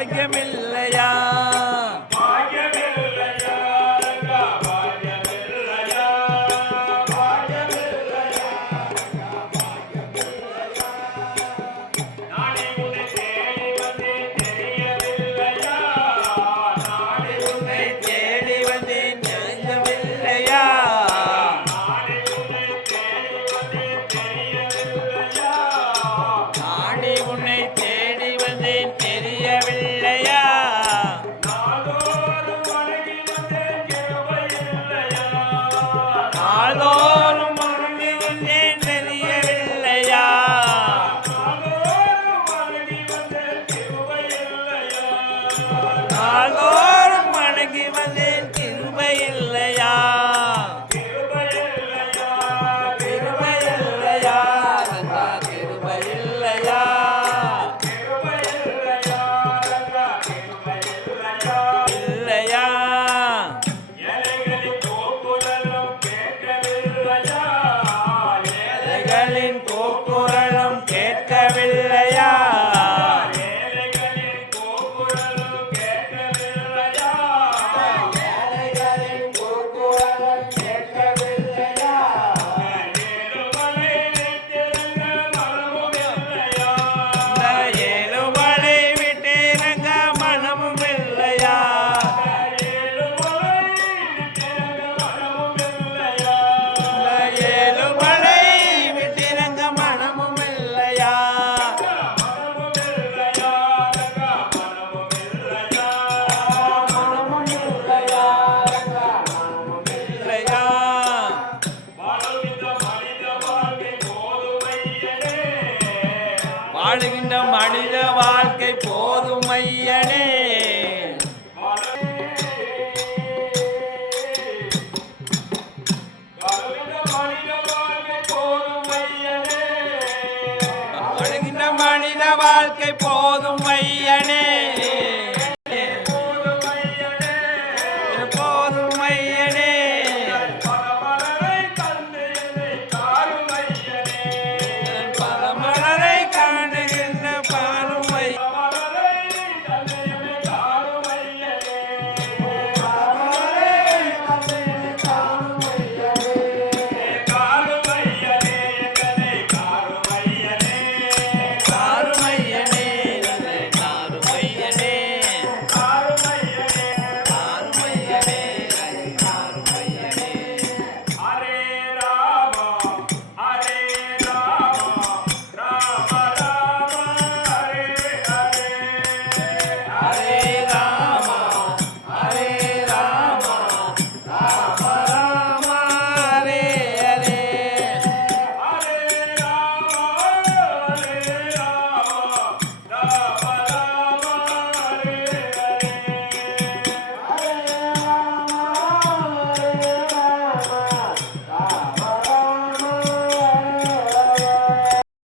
பாக்கியமில்லை நாள்தோறும் வணங்கி வந்தேன் திருமையில் வாழுகின்ற மனித வாழ்க்கை போதும் ஐயனே. வாழ்க்கை போதும் ஐயனே.